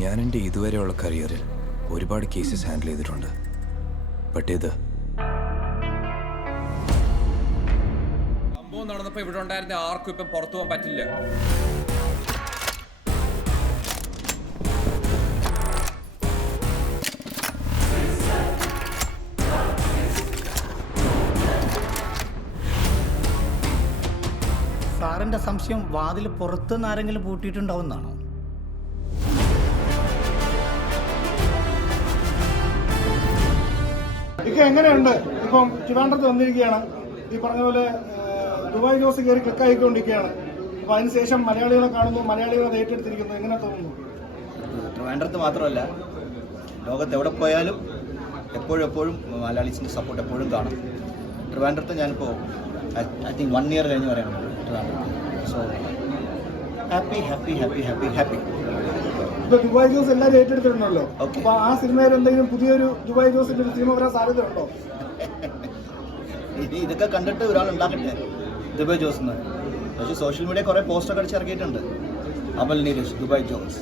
ഞാൻ എന്റെ ഇതുവരെയുള്ള കരിയറിൽ ഒരുപാട് കേസസ് ഹാൻഡിൽ ചെയ്തിട്ടുണ്ട്. ബട്ട് ഇത് സംഭവം നടന്നപ്പോ ഇവിടെ ഉണ്ടായിരുന്ന ആർക്കും ഇപ്പം പുറത്തു പോകാൻ പറ്റില്ല. സാറിന്റെ സംശയം വാതിൽ പുറത്തുനിന്ന് ആരെങ്കിലും പൂട്ടിയിട്ടുണ്ടാവുന്നതാണോ? ഇക്ക എങ്ങനെയുണ്ട്? ഇപ്പം ട്രിവാൻഡ്രത്ത് വന്നിരിക്കുകയാണ്. ഈ പറഞ്ഞ പോലെ ദുബായ് ജോസ് കയറി ക്ലിക്കായിക്കൊണ്ടിരിക്കുകയാണ് അപ്പൊ അതിനുശേഷം മലയാളികളെ കാണുന്നു മലയാളികളെ ഏറ്റെടുത്തിരിക്കുന്നു. എങ്ങനെ തോന്നുന്നു? ട്രിവാൻഡ്രത്ത് മാത്രമല്ല ലോകത്ത് എവിടെ പോയാലും എപ്പോഴും എപ്പോഴും മലയാളീസിന്റെ സപ്പോർട്ട് എപ്പോഴും കാണും. ട്രിവാൻഡ്രത്ത് ഞാനിപ്പോൾ ഐ തിങ്ക് വൺ ഇയർ കഴിഞ്ഞ് പറയാനുള്ളൂ ട്രിവാൻഡ്രത്ത് so happy happy happy happy happy ഇപ്പൊ ദുബായ് ജോസ് എല്ലാവരും ഏറ്റെടുത്തിട്ടുണ്ടല്ലോ. അപ്പൊ ആ സിനിമയിൽ എന്തെങ്കിലും പുതിയൊരു ദുബായ് ജോസിന്റെ ഒരു സിനിമ വരാൻ സാധ്യതയുണ്ടോ? ഇനി ഇതൊക്കെ കണ്ടിട്ട് ഒരാൾ ഉണ്ടാക്കട്ടെ. ദുബായ് ജോസ് എന്ന്. പക്ഷേ സോഷ്യൽ മീഡിയ കുറെ പോസ്റ്റൊക്കെ അടിച്ച് ഇറക്കിയിട്ടുണ്ട്. Amal Neeraj Dubai Jose.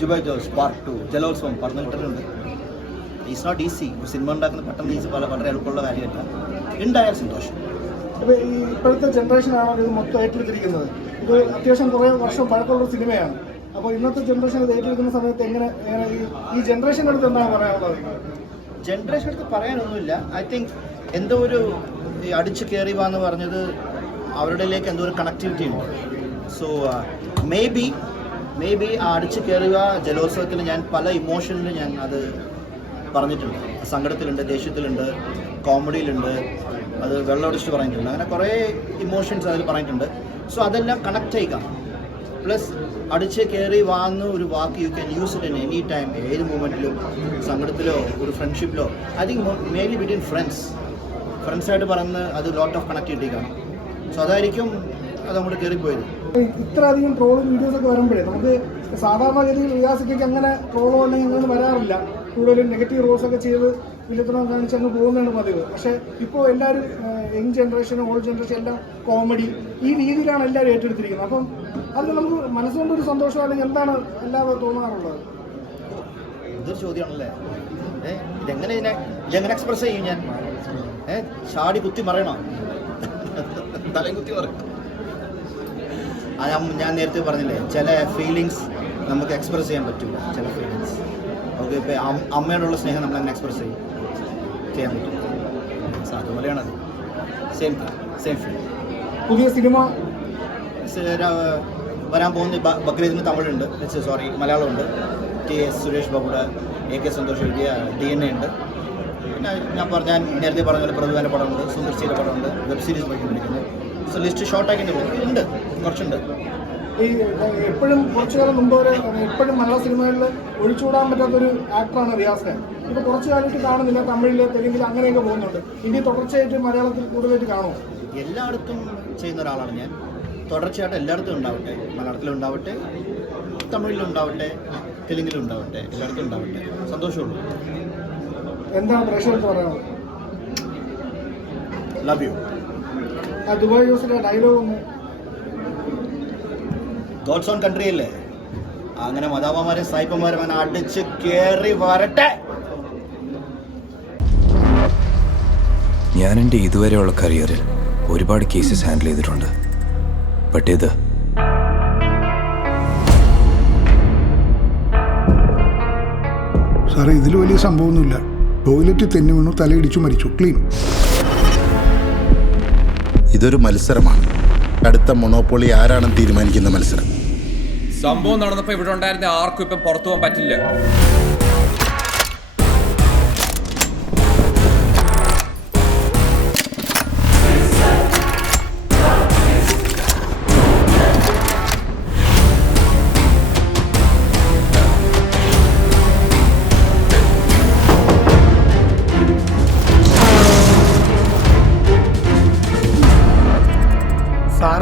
Dubai Jose part two Jalolsavam പറഞ്ഞിട്ടുണ്ട്. ഈസ് നോട്ട് ഈസി സിനിമ ഉണ്ടാക്കുന്ന പെട്ടെന്ന് ഈസി പല വളരെ എളുപ്പമുള്ള കാര്യമല്ല ഉണ്ടായാൽ സന്തോഷം. ഇപ്പൊ ഈ ഇപ്പോഴത്തെ ജനറേഷൻ ആണല്ലോ ഇത് മൊത്തം ഏറ്റെടുത്തിരിക്കുന്നത്. ഇത് അത്യാവശ്യം കുറേ വർഷം പഴക്കമുള്ള സിനിമയാണ്. അപ്പോൾ ഇന്നത്തെ ജനറേഷൻ ഇത് ഏറ്റെടുക്കുന്ന സമയത്ത് എങ്ങനെ ഈ- ജനറേഷന്റെ അടുത്ത് എന്താണ് പറയാനുള്ളത്? ജനറേഷൻ അടുത്ത് പറയാനൊന്നുമില്ല. ഐ തിങ്ക് എന്തോ ഒരു അടിച്ചു കയറി വാന്ന് പറഞ്ഞത് അവരുടെയിലേക്ക് എന്തോ ഒരു കണക്ടിവിറ്റി ഉണ്ട്. So maybe maybe ആ അടിച്ചു കയറുക ജലോത്സവത്തിൽ ഞാൻ പല ഇമോഷനിൽ ഞാൻ അത് പറഞ്ഞിട്ടുണ്ട്. സങ്കടത്തിലുണ്ട് ദേഷ്യത്തിലുണ്ട് കോമഡിയിലുണ്ട് അത് വെള്ളമടിച്ചിട്ട് പറഞ്ഞിട്ടുണ്ട് അങ്ങനെ കുറേ ഇമോഷൻസ് അതിൽ പറഞ്ഞിട്ടുണ്ട് സോ അതെല്ലാം കണക്ട് ചെയ്യുക. പ്ലസ് അടിച്ച് കയറി വാങ്ങുന്ന ഒരു വാക്ക് you can use it in any time ഏത് മൂമെന്റിലും സങ്കടത്തിലോ ഒരു ഫ്രണ്ട്ഷിപ്പിലോ I think mainly between friends ഫ്രണ്ട്സായിട്ട് പറയുന്ന അത് ലോട്ട് ഓഫ് കണക്ടിവിറ്റി കാണും സോ അതായിരിക്കും അത് അങ്ങോട്ട് കയറിപ്പോയത്. ഇത്ര അധികം ട്രോളും വീഡിയോസ് ഒക്കെ വരുമ്പോഴേ നമുക്ക് സാധാരണഗതിയിൽ വികാസിക്കൊക്കെ അങ്ങനെ ട്രോളോ അല്ലെങ്കിൽ അങ്ങനെ വരാറില്ല. കൂടുതലും നെഗറ്റീവ് റോൾസ് ഒക്കെ ചെയ്ത് വില്ലത്തനം കാണിച്ച് അങ്ങ് പോകുന്നതാണ് പതിവ്. പക്ഷേ ഇപ്പോൾ എല്ലാവരും യങ് ജനറേഷൻ ഓൾഡ് ജനറേഷൻ എല്ലാം കോമഡി ഈ രീതിയിലാണ് എല്ലാവരും ഏറ്റെടുത്തിരിക്കുന്നത്. അപ്പം അത് നമുക്ക് മനസ്സുകൊണ്ട് ഒരു സന്തോഷം അല്ലെങ്കിൽ എന്താണ് എല്ലാവരും തോന്നാറുള്ളത്? ഇതൊരു ചോദ്യമാണല്ലേ? ഇതെങ്ങനെ ഇതിനെ ഇതെങ്ങനെ എക്സ്പ്രസ് ചെയ്യും ഞാൻ? ഏ ചാടി കുത്തി മറയണോ? തലയും കുത്തി മറയണം ഞാൻ നേരത്തെ പറഞ്ഞില്ലേ ചില ഫീലിങ്സ് നമുക്ക് എക്സ്പ്രസ് ചെയ്യാൻ പറ്റില്ല ചില ഫീലിങ്സ് നമുക്ക് ഇപ്പോൾ അമ്മയോടുള്ള സ്നേഹം നമ്മൾ അങ്ങനെ എക്സ്പ്രസ് ചെയ്യും. ചെയ്യാൻ പറ്റും. സോ അതുപോലെയാണത് സെയിം സെയിം ഫീൽ പുതിയ സിനിമ? വരാൻ പോകുന്ന ബക്രീദിന് തമിഴുണ്ട്. സോറി മലയാളമുണ്ട്. ടി എസ് സുരേഷ് ബാബുടെ എ കെ സന്തോഷ് എഴുതിയ ഡി എൻ എ ഉണ്ട്. പിന്നെ ഞാൻ പറഞ്ഞ ഞാൻ നേരത്തെ പറഞ്ഞ പോലെ പടമുണ്ട് സുന്ദർശിയുടെ പടമുണ്ട് വെബ് സീരീസ് സോ ലിസ്റ്റ് ഷോർട്ടാക്കി ഉണ്ട്. കുറച്ചുണ്ട്. ഈ എപ്പോഴും കുറച്ചു കാലം മുമ്പ് വരെ എപ്പോഴും മലയാള സിനിമകളിൽ ഒഴിച്ചുകൂടാൻ പറ്റാത്തൊരു ആക്ടറാണ് റിയാസ് ഖാൻ ഇപ്പോൾ കുറച്ചു കാലത്ത് കാണുന്നില്ല തമിഴിൽ തെലുങ്കിൽ അങ്ങനെയൊക്കെ പോകുന്നുണ്ട്. ഇനി തുടർച്ചയായിട്ട് മലയാളത്തിൽ കൂടുതലായിട്ട് കാണുമോ? എല്ലായിടത്തും ചെയ്യുന്ന ഒരാളാണ് ഞാൻ. തുടർച്ചയായിട്ട് എല്ലായിടത്തും ഉണ്ടാവട്ടെ. മലയാളത്തിലും ഉണ്ടാവട്ടെ തമിഴിലും ഉണ്ടാവട്ടെ തെലുങ്കിലും ഉണ്ടാവട്ടെ എല്ലായിടത്തും ഉണ്ടാവട്ടെ. സന്തോഷമുള്ളൂ. എന്താണ് പ്രേക്ഷകർക്ക് പറയാനുള്ളത്? ലവ് യു ആ ദുബായ് ന്യൂസിലെ ഡയലോഗ് ഒന്ന്. ഗോഡ്സ് ഓൺ കൺട്രി അല്ലേ? അങ്ങനെ മതാപമാരെ സായിപ്പന്മാരും അങ്ങനെ അടിച്ച് കേറി വരട്ടെ. ഞാൻ എന്റെ ഇതുവരെയുള്ള കരിയറിൽ ഒരുപാട് കേസസ് ഹാൻഡിൽ ചെയ്തിട്ടുണ്ട്. ബട്ട് ഇത് സാറേ ഇതിൽ വലിയ സംഭവമൊന്നുമില്ല. ടോയ്ലറ്റ് തെന്നി വീണു തലയിടിച്ചു മരിച്ചു. ക്ലീൻ ഇതൊരു മത്സരമാണ്. അടുത്ത മൊണോപ്പൊളി ആരാണെന്ന് തീരുമാനിക്കുന്ന മത്സരം? സംഭവം നടന്നപ്പോ ഇവിടെ ഉണ്ടായിരുന്ന ആർക്കും ഇപ്പം പുറത്തു പോകാൻ പറ്റില്ല.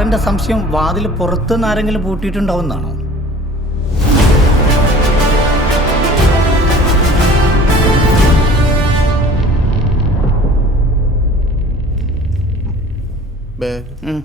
സാറിന്റെ സംശയം വാതിൽ പുറത്തുനിന്ന് ആരെങ്കിലും പൂട്ടിയിട്ടുണ്ടാവുന്നതാണോ ബേ ഉം.